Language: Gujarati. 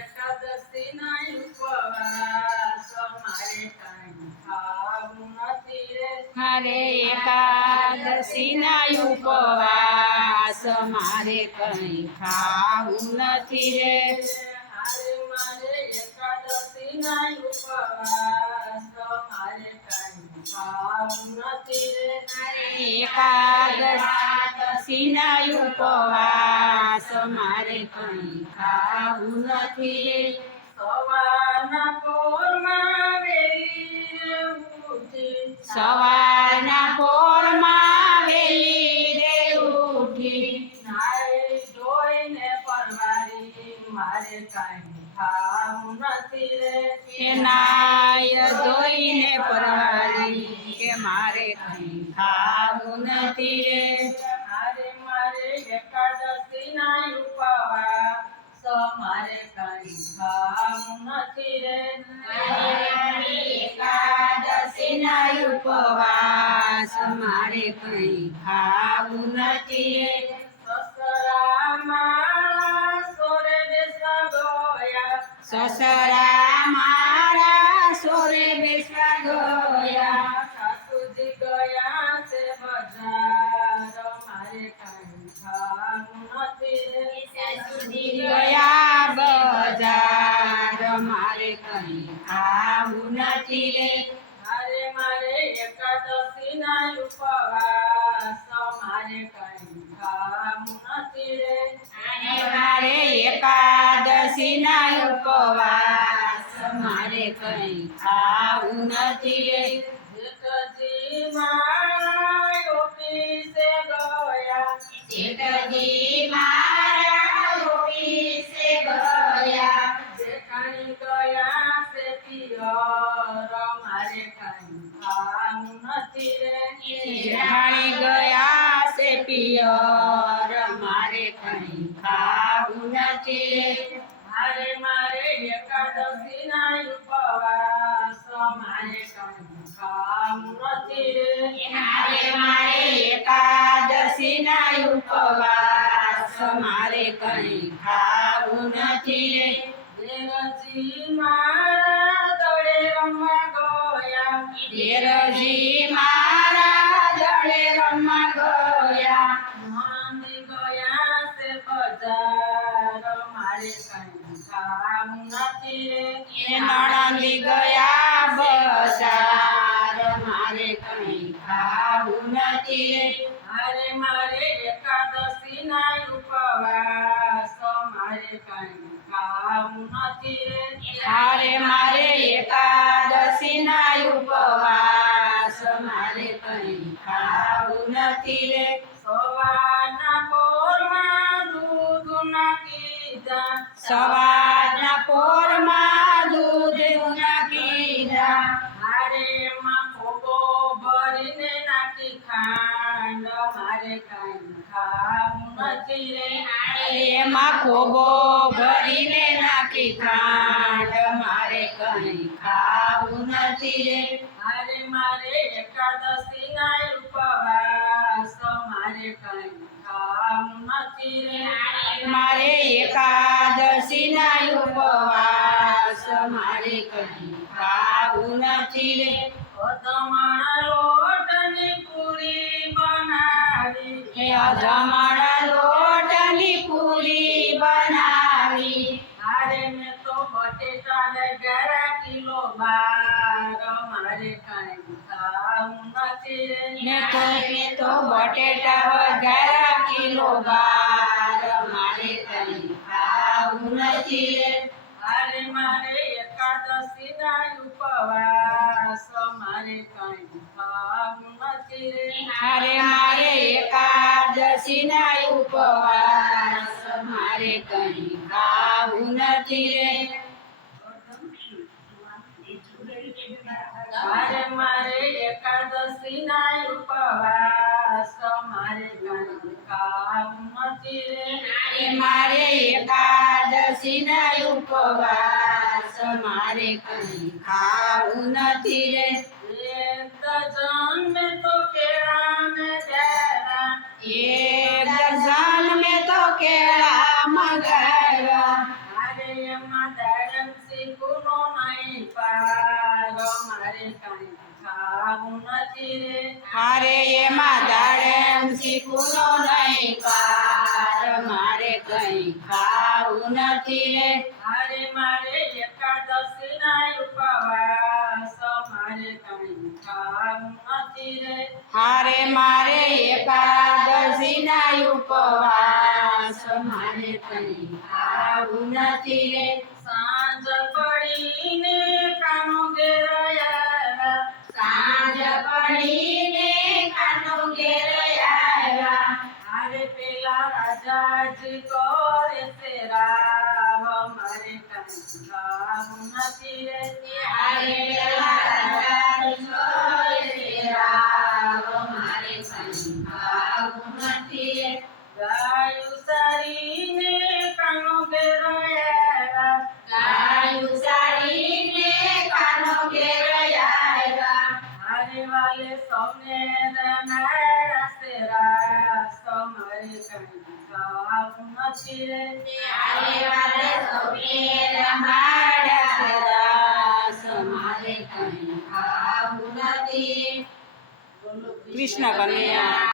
એકાદશી ના ઉપવાસ મારે કાંઈ ખાવું નથી રે. મારે એકાદશી ના ઉપવાસ મારે કંઈ ખાવું નથી રે. હારે મારે એકાદશી ના ઉપવાસ મારે કાંઈ ખાવું નથી રે. એકાદશી ના ઉપવાસ મારે કંઈ ખાવું નથી રે. સવારના પોરમાં વેલી રે ઉઠી, સવારના પોરમાં વેલી રે ઉઠી, નાઈ ધોઈને પરવારી મારે કાંઈ ખાવું નથી રે. કે નાય ધોઈને પરવારી કે મારે કંઈ ખાવું નથી રે. હારે મારે એકાદશી ના ઉપવાસ મારે કાંઈ ખાવું નથી રે. એકાદશી ના ઉપવાસ મારે કંઈ ખાવું નથી રે. સસરા મારા સોરે બેસવા ગયા, સસરા મારા સોરે બેસવા ગયા, સાસુજી ગયા છે બજાર મારે કાંઈ ખાવું નથી રે. સાસુજી ગયા બજાર મારે કંઈ ખાવું નથી રે. હારે મારે એકાદશી ના ઉપવાસ મારે કાંઈ ખાવું નથી રે. મારે એકાદશી ના ઉપવાસ મારે કંઈ ખાવું નથી રે. જેઠજી મારા ઓફિસે ગયા, જેઠજી મારા ઓફિસે ગયા, જેઠાણી ગયા છે પિયર મારે કાંઈ ખાવું નથી રે. જેઠાણી ગયા છે પિયર મારે કંઈ ખાવું નથી રે. હારે મારે એકાદશી ના ઉપવાસ મારે કાંઈ ખાવું નથી રે. હારે મારે એકાદશી ના ઉપવાસ મારે કંઈ ખાવું નથી રે. દેવજી મારા દળે રમવા ગયા, દેરજી મારા દળે રમવા ગયા, નણંદી ગયા છે બજાર મારે કાંઈ ખાવું નથી રે. નણંદી ગયા બજાર મારે કંઈ ખાવું નથી રે. હારે મારે એકાદશી ના ઉપવાસ મારે કાંઈ ખાવું નથી રે. હારે મારે એકાદશી ના ઉપવાસ મારે કંઈ ખાવું નથી રે. સવારના પોરમાં દૂધ નાખી જા, સવારના પોરમાં દૂધ નાખી જા, હારે એમાં ખોબો ભરીને નાખી ખાંડ મારે કાંઈ ખાવું નથી રે. એમાં ખોબો ભરીને નાખી ખાંડ મારે કંઈ ખાવું નથી રે. હારે મારે એકાદશી ના ઉપવાસ મારે કાંઈ ખાવું નથી રે. મારે એકાદશી ના ઉપવાસ મારે કંઈ ખાવું નથી રે. અધમાણા લોટની પૂરી બનાવી, હે અધમાણા લોટની પૂરી બનાવી, હારે મેં તો બટેટા ને 11 કિલો બાર મારે કાંઈ ખાવું નથી રે. મેં તો બટેટા વઘારા કિલો બાર મારે કંઈ ખાવું નથી રે. હારે મારે એકાદશી ના ઉપવાસ મારે કાંઈ ખાવું નથી રે. હારે મારે એકાદશી ના ઉપવાસ મારે કંઈ ખાવું નથી રે. હારે મારે એકાદશી ના ઉપવાસ મારે કાંઈ ખાવું નથી રે. મારે એકાદશી ના ઉપવાસ મારે કંઈ ખાવું નથી રે. એક જન્મે તો કેળા ને ડેરા, એક ડઝન મેં તો કેળા મંગાવ્યા મારે એમાં દાડમ શીખુનો નહીં પાર મારે કાંઈ ખાવું નથી રે મારે એમાં દાડમ શીખુનો નહીં પાર મારે કઈ ખાવું નથી રે મારે એકાદશીના ઉપવાસ મારે કાંઈ ખાવું નથી રે હારે મારે એકાદશીના ઉપવાસ મારે કઈ ખાવું નથી રે સાંજ પડીને કાનો ઘેર આવ્યા સાંજ પડીને કાનો ઘેર આવ્યા હારે પેલા રાજાજી કરે છે રાહ મારે કાંઈ ખાવું નથી રે હારે પેલા રાજા જોઈ છે રાવ મારે કઈ ખાવું નથી રે ગાયું સારીને કાનો ઘેર આવ્યા ગાયું સારીને કાનો ઘેર આવ્યા હારે વાલે સૌને રમાડા છે રાસ મારે કાંઈ ખાવું નથી રે હારે વાલે સૌને રમાડ્યા છે રાસ મારે કઈ ખાવું નથી બોલો કૃષ્ણ કનૈયા